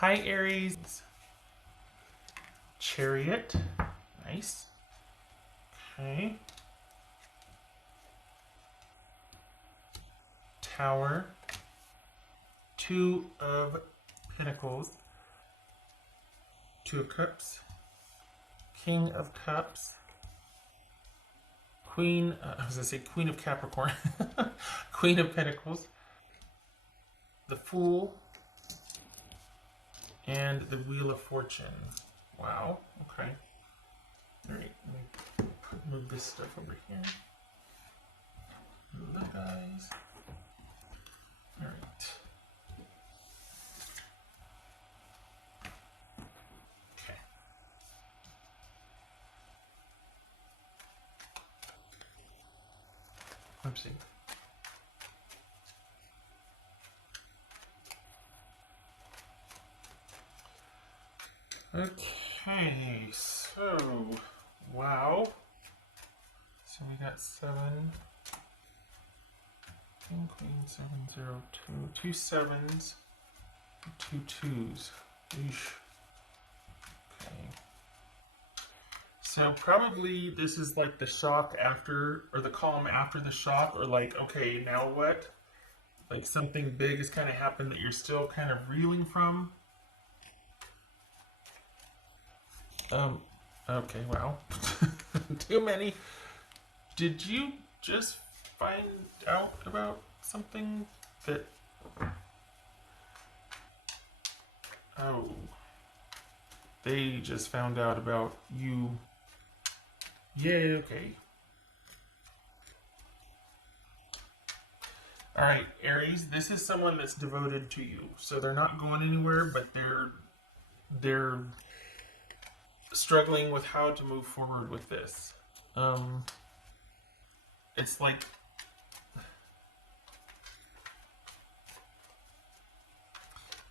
Hi, Aries. Chariot. Nice. Okay. Tower. Two of Pentacles. Two of Cups. King of Cups. Queen, I was going to say Queen of Capricorn. Queen of Pentacles. The Fool. And the Wheel of Fortune. Wow. Okay. Alright, let me move this stuff over here. Move the guys. Alright. Okay. Oopsie. Okay, so, wow. So we got 7, King, Queen, 7, 0, 2, 2 sevens, 2 twos. Eesh. Okay. So probably this is like the shock after, or the calm after the shock, or like, okay, now what? Like something big has kind of happened that you're still kind of reeling from. Okay, wow. Too many. Did you just find out about something that... Oh. They just found out about you. Yeah, okay. Alright, Aries, this is someone that's devoted to you. So they're not going anywhere, but they're struggling with how to move forward with this. It's like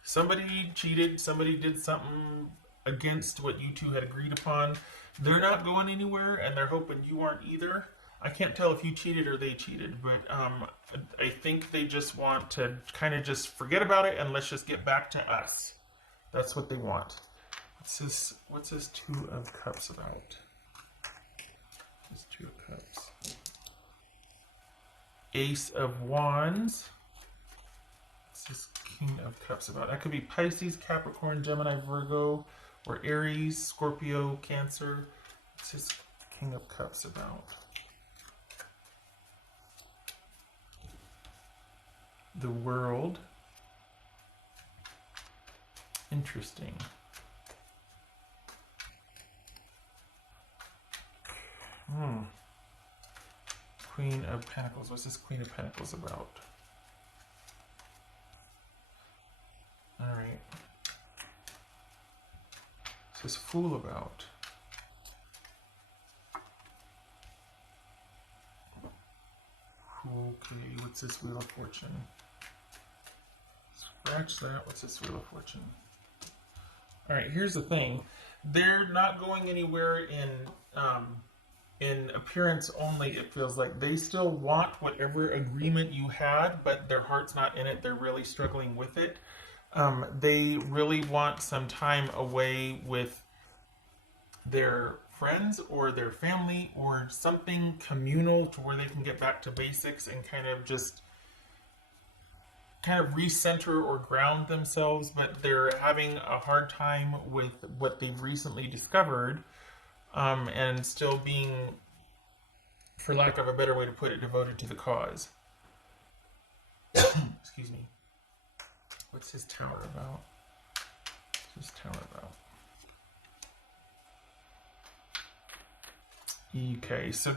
somebody cheated, somebody did something against what you two had agreed upon. They're not going anywhere, and they're hoping you aren't either. I can't tell if you cheated or they cheated, but I think they just want to kind of just forget about it and let's just get back to us. That's what they want. What's this Two of Cups about? This Two of Cups. Ace of Wands. What's this King of Cups about? That could be Pisces, Capricorn, Gemini, Virgo, or Aries, Scorpio, Cancer. What's this King of Cups about? The World. Interesting. Queen of Pentacles. What's this Queen of Pentacles about? Alright. What's this Fool about? Okay, what's this Wheel of Fortune? Scratch that. What's this Wheel of Fortune? Alright, here's the thing. They're not going anywhere in appearance only. It feels like they still want whatever agreement you had, but their heart's not in it. They're really struggling with it. They really want some time away with their friends or their family or something communal to where they can get back to basics and kind of recenter or ground themselves, but they're having a hard time with what they've recently discovered, and still being, for lack of a better way to put it, devoted to the cause. Excuse me. What's his tower about? What's his tower about? Okay, so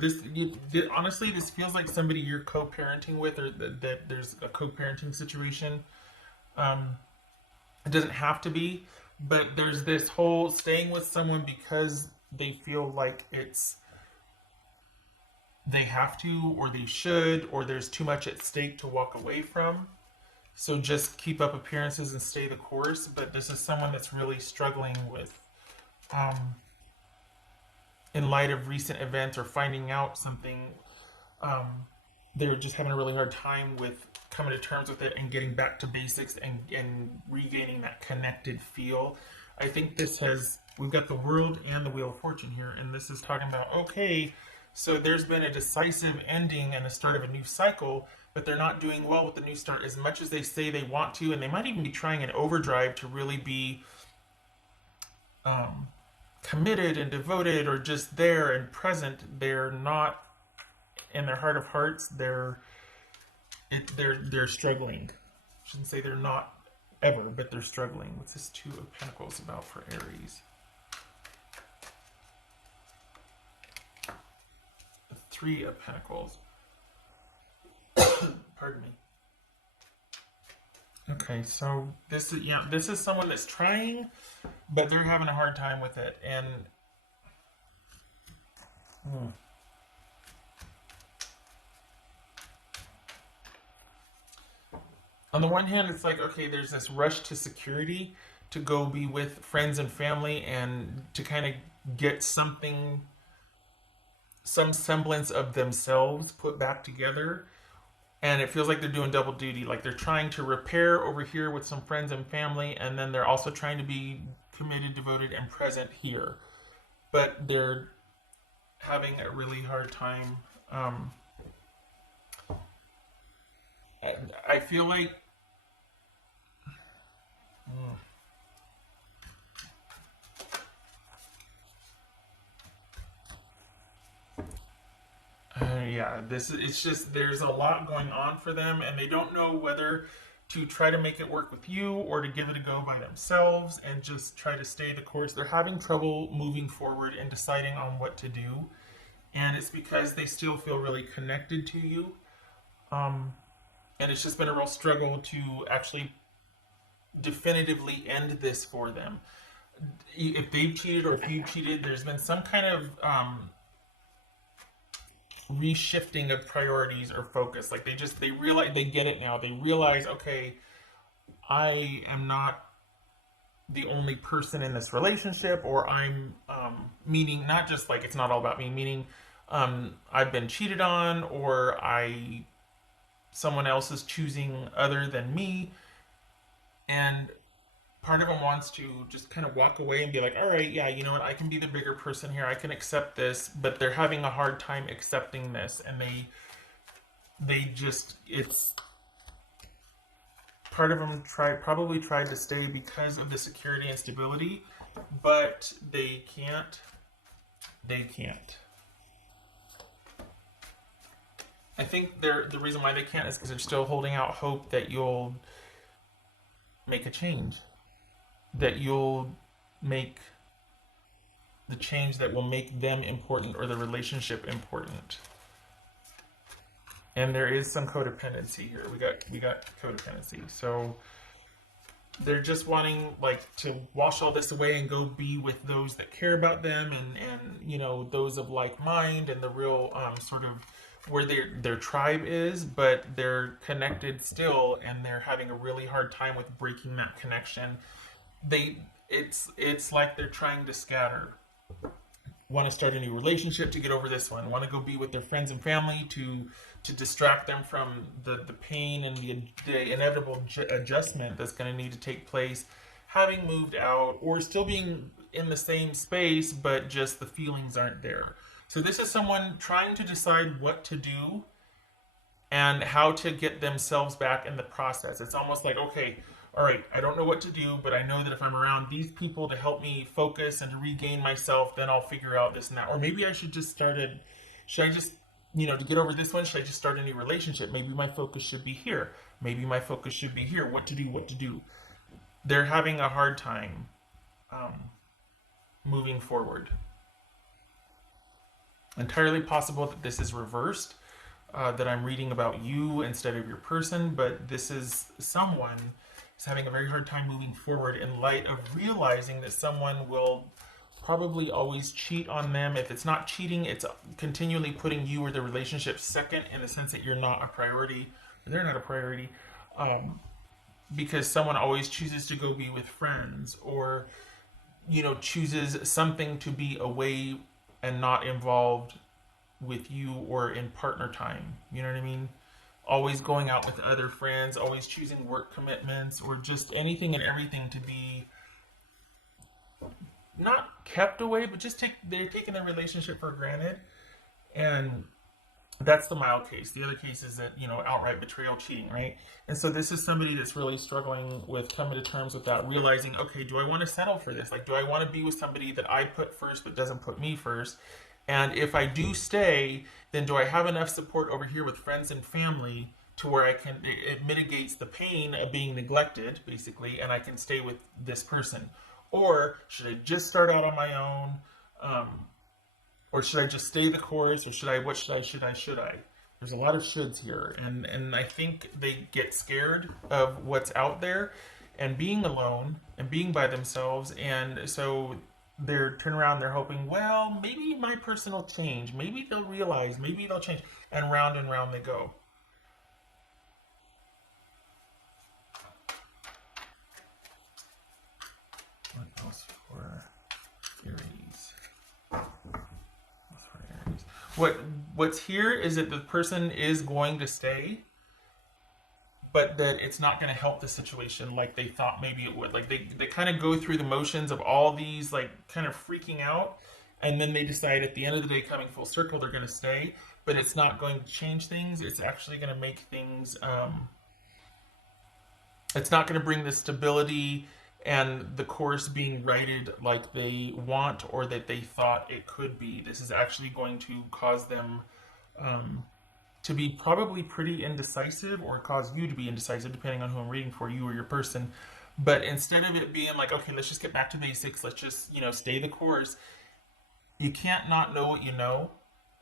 honestly, this feels like somebody you're co-parenting with, or that there's a co-parenting situation. It doesn't have to be, but there's this whole staying with someone because they feel like they have to, or they should, or there's too much at stake to walk away from. So just keep up appearances and stay the course. But this is someone that's really struggling with, in light of recent events or finding out something, they're just having a really hard time with coming to terms with it and getting back to basics and regaining that connected feel. I think this has, we've got the World and the Wheel of Fortune here, and this is talking about, okay, so there's been a decisive ending and the start of a new cycle, but they're not doing well with the new start as much as they say they want to, and they might even be trying an overdrive to really be committed and devoted or just there and present. They're not, in their heart of hearts, they're struggling. I shouldn't say they're not ever, but they're struggling. What's this Two of Pentacles about for Aries? The Three of Pentacles. Pardon me. Okay, so this is, yeah, this is someone that's trying, but they're having a hard time with it, and on the one hand, it's like, okay, there's this rush to security to go be with friends and family and to kind of get something, some semblance of themselves put back together. And it feels like they're doing double duty. Like they're trying to repair over here with some friends and family, and then they're also trying to be committed, devoted, and present here. But they're having a really hard time. I feel like yeah, this is, it's just, there's a lot going on for them, and they don't know whether to try to make it work with you or to give it a go by themselves and just try to stay the course. They're having trouble moving forward and deciding on what to do, and it's because they still feel really connected to you. And it's just been a real struggle to actually definitively end this for them. If they've cheated or if you've cheated, there's been some kind of reshifting of priorities or focus. Like they realize, they get it now. They realize, okay, I am not the only person in this relationship, or I'm meaning not just like it's not all about me, meaning I've been cheated on, or someone else is choosing other than me, and part of them wants to just kind of walk away and be like, all right, yeah, you know what, I can be the bigger person here, I can accept this, but they're having a hard time accepting this, and they just, it's, part of them probably tried to stay because of the security and stability, but they can't. I think the reason why they can't is because they're still holding out hope that you'll make a change, that you'll make the change that will make them important or the relationship important. And there is some codependency here. We got codependency. So they're just wanting like to wash all this away and go be with those that care about them, and you know, those of like mind, and the real sort of where their tribe is, but they're connected still, and they're having a really hard time with breaking that connection. It's like they're trying to scatter. Want to start a new relationship to get over this one. Want to go be with their friends and family to distract them from the pain and the inevitable adjustment that's going to need to take place. Having moved out, or still being in the same space, but just the feelings aren't there. So this is someone trying to decide what to do and how to get themselves back in the process. It's almost like, okay, all right, I don't know what to do, but I know that if I'm around these people to help me focus and to regain myself, then I'll figure out this and that. Or maybe I should just should I just, you know, to get over this one, should I just start a new relationship? Maybe my focus should be here. Maybe my focus should be here. What to do. They're having a hard time moving forward. Entirely possible that this is reversed, that I'm reading about you instead of your person, but this is someone is having a very hard time moving forward in light of realizing that someone will probably always cheat on them. If it's not cheating, it's continually putting you or the relationship second, in the sense that you're not a priority, or they're not a priority, because someone always chooses to go be with friends, or, you know, chooses something to be away and not involved with you or in partner time. You know what I mean? Always going out with other friends, always choosing work commitments, or just anything and everything to be not kept away, but just they're taking their relationship for granted. And that's the mild case. The other case is that, outright betrayal, cheating, right? And so this is somebody that's really struggling with coming to terms with that, realizing, okay, do I want to settle for this? Like, do I want to be with somebody that I put first but doesn't put me first? And if I do stay, then do I have enough support over here with friends and family to where it mitigates the pain of being neglected, basically, and I can stay with this person? Or should I just start out on my own? Or should I just stay the course? Or should I? There's a lot of shoulds here. And I think they get scared of what's out there and being alone and being by themselves. And so they're turn around, they're hoping, well, maybe my person will change. Maybe they'll realize, maybe they'll change. And round they go. What else for Aries? What's here is that the person is going to stay, but that it's not going to help the situation like they thought maybe it would. Like they kind of go through the motions of all these, like, kind of freaking out, and then they decide at the end of the day, coming full circle, they're going to stay, but it's not going to change things. It's actually going to make things it's not going to bring the stability and the course being righted like they want or that they thought it could be. This is actually going to cause them to be probably pretty indecisive, or cause you to be indecisive, depending on who I'm reading for, you or your person. But instead of it being like, okay, let's just get back to basics, let's just, stay the course, you can't not know what you know.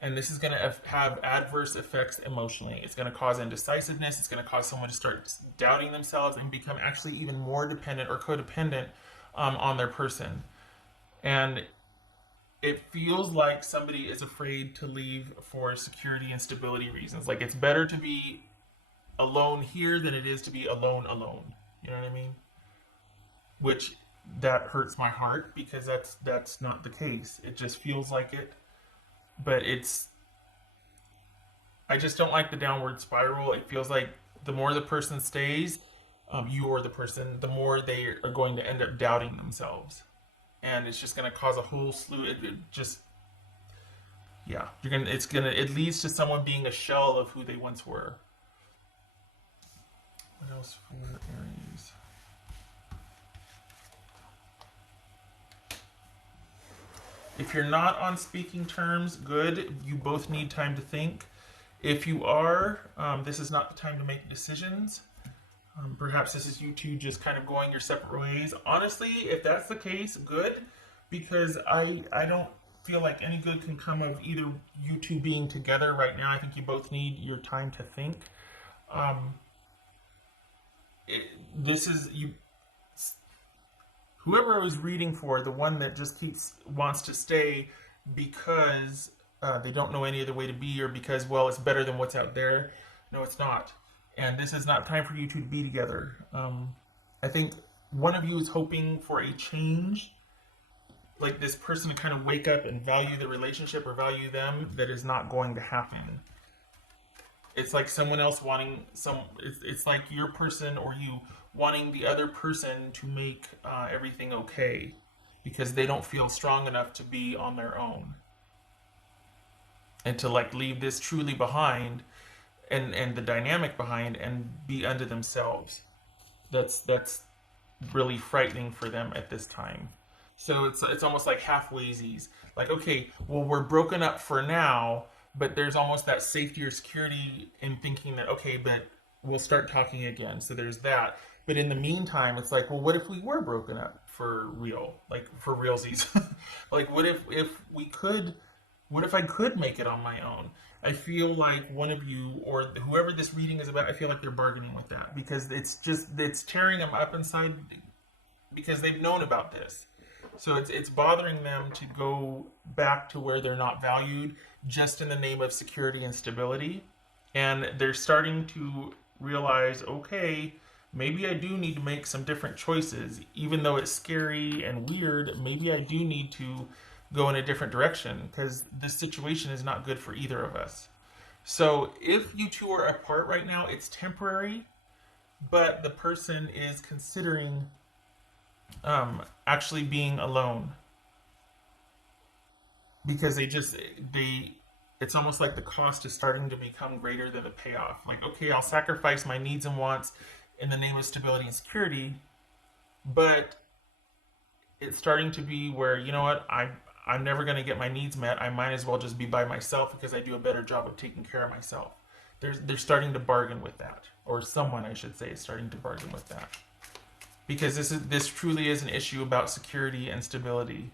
And this is going to have adverse effects emotionally. It's going to cause indecisiveness. It's going to cause someone to start doubting themselves and become actually even more dependent or codependent on their person. And it feels like somebody is afraid to leave for security and stability reasons. Like, it's better to be alone here than it is to be alone. You know what I mean? Which, that hurts my heart, because that's not the case. It just feels like it. But I just don't like the downward spiral. It feels like the more the person stays, you or the person, the more they are going to end up doubting themselves. And it's just going to cause a whole slew. It leads to someone being a shell of who they once were. What else for Aries? If you're not on speaking terms, good. You both need time to think. If you are, this is not the time to make decisions. Perhaps this is you two just kind of going your separate ways. Honestly, if that's the case, good. Because I don't feel like any good can come of either you two being together right now. I think you both need your time to think. Whoever I was reading for, the one that just wants to stay because they don't know any other way to be, or because, well, it's better than what's out there. No, it's not. And this is not time for you two to be together. I think one of you is hoping for a change, like this person to kind of wake up and value the relationship or value them. That is not going to happen. It's like someone else wanting it's like your person or you wanting the other person to make everything okay, because they don't feel strong enough to be on their own and to, like, leave this truly behind and the dynamic behind and be unto themselves. That's really frightening for them at this time. So it's almost like halfwaysies. Like, okay, well, we're broken up for now, but there's almost that safety or security in thinking that, okay, but we'll start talking again. So there's that. But in the meantime, it's like, well, what if we were broken up for real? Like, for realsies. Like, what if I could make it on my own? I feel like one of you, or whoever this reading is about, I feel like they're bargaining with that, because it's tearing them up inside, because they've known about this. So it's bothering them to go back to where they're not valued just in the name of security and stability. And they're starting to realize, okay, maybe I do need to make some different choices. Even though it's scary and weird, maybe I do need to go in a different direction because this situation is not good for either of us. So if you two are apart right now, it's temporary, but the person is considering actually being alone because they it's almost like the cost is starting to become greater than the payoff. Like, okay, I'll sacrifice my needs and wants in the name of stability and security, but it's starting to be where, you know what, I'm never going to get my needs met. I might as well just be by myself because I do a better job of taking care of myself. They're starting to bargain with that, or someone, I should say, is starting to bargain with that, because this truly is an issue about security and stability,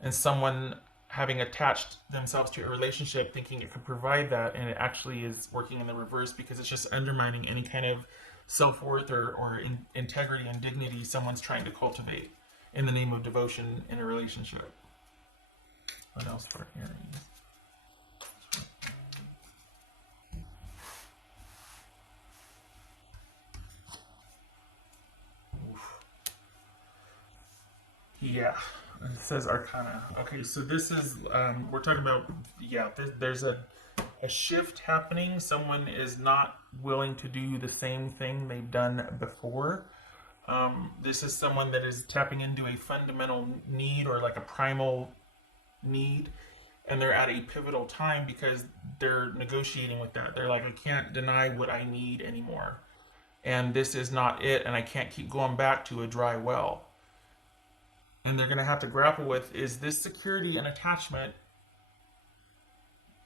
and someone having attached themselves to a relationship thinking it could provide that, and it actually is working in the reverse because it's just undermining any kind of self-worth or integrity and dignity someone's trying to cultivate in the name of devotion in a relationship. What else for Aries? Yeah, it says Arcana. Okay, so this is we're talking about, yeah. There's a shift happening. Someone is not willing to do the same thing they've done before. This is someone that is tapping into a fundamental need or like a primal need, and they're at a pivotal time because they're negotiating with that. They're like, I can't deny what I need anymore, and this is not it, and I can't keep going back to a dry well. And they're going to have to grapple with, is this security and attachment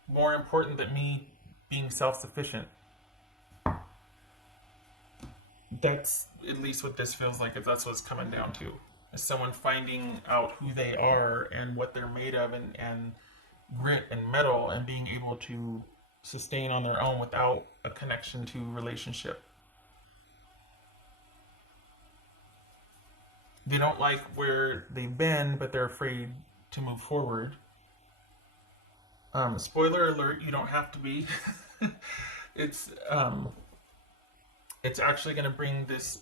more important than me being self-sufficient? That's at least what this feels like. If that's what it's coming down to, is someone finding out who they are and what they're made of, and grit and metal, and being able to sustain on their own without a connection to relationship. They don't like where they've been, but they're afraid to move forward. Spoiler alert: you don't have to be. it's it's actually going to bring this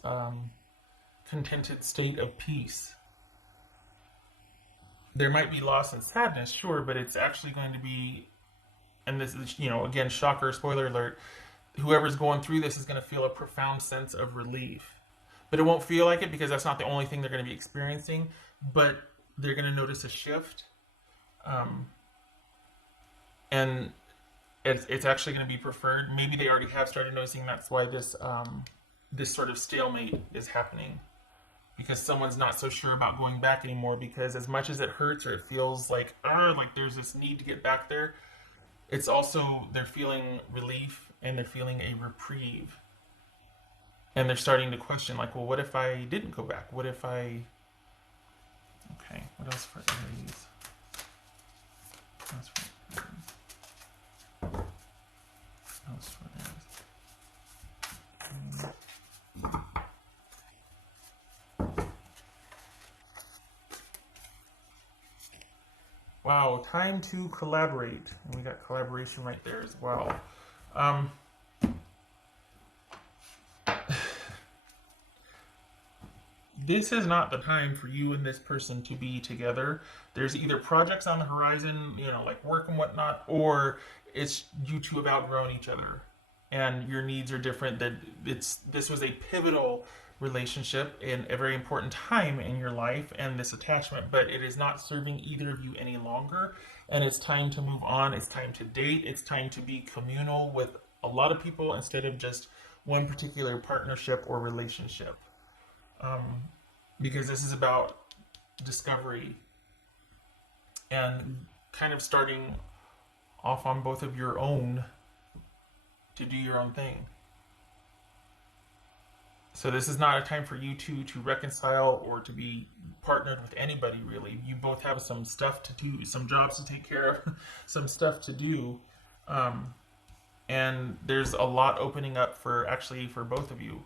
contented state of peace. There might be loss and sadness, sure, but it's actually going to be, and this is, again, shocker, spoiler alert, whoever's going through this is going to feel a profound sense of relief. But it won't feel like it because that's not the only thing they're going to be experiencing, but they're going to notice a shift. And it's actually going to be preferred. Maybe they already have started noticing. That's why this sort of stalemate is happening, because someone's not so sure about going back anymore. Because as much as it hurts or it feels like there's this need to get back there, it's also they're feeling relief and they're feeling a reprieve, and they're starting to question, like, well, what if I didn't go back? What if I? Okay, what else for Aries? What else for Aries? What else for Aries? Wow, time to collaborate. And we got collaboration right there as well. This is not the time for you and this person to be together. There's either projects on the horizon, like work and whatnot, or it's you two have outgrown each other and your needs are different. That this was a pivotal relationship in a very important time in your life and this attachment, but it is not serving either of you any longer, and it's time to move on. It's time to date. It's time to be communal with a lot of people instead of just one particular partnership or relationship. Because this is about discovery and kind of starting off on both of your own to do your own thing. So this is not a time for you two to reconcile or to be partnered with anybody, really. You both have some stuff to do, some jobs to take care of, some stuff to do. And there's a lot opening up for both of you.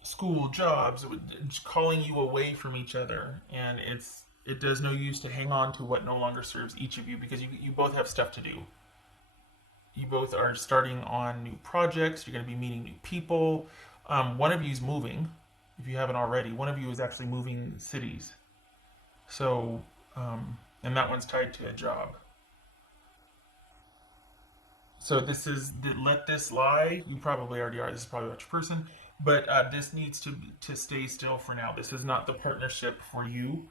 School, jobs, calling you away from each other, and it does no use to hang on to what no longer serves each of you, because you both have stuff to do. You both are starting on new projects. You're going to be meeting new people. One of you is moving, if you haven't already. One of you is actually moving cities. So and that one's tied to a job. So this is the let this lie. You probably already are. This is probably about your person, but this needs to stay still for now. This is not the partnership for you.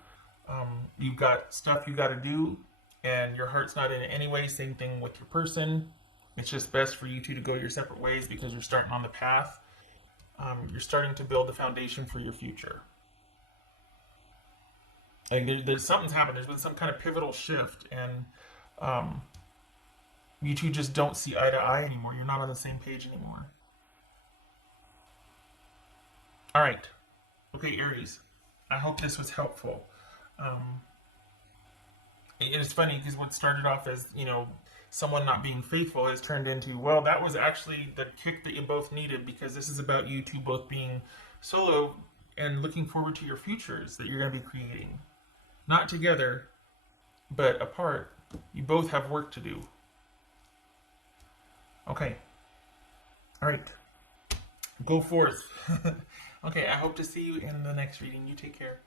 You've got stuff you got to do, and your heart's not in it anyway. Same thing with your person. It's just best for you two to go your separate ways because you're starting on the path. You're starting to build the foundation for your future. Like there's something's happened. There's been some kind of pivotal shift, and um, you two just don't see eye to eye anymore. You're not on the same page anymore. All right. Okay, Aries. I hope this was helpful. Um, it's funny because what started off as, someone not being faithful has turned into, well, that was actually the kick that you both needed because this is about you two both being solo and looking forward to your futures that you're going to be creating. Not together, but apart. You both have work to do. Okay. All right. Go forth. Okay, I hope to see you in the next reading. You take care.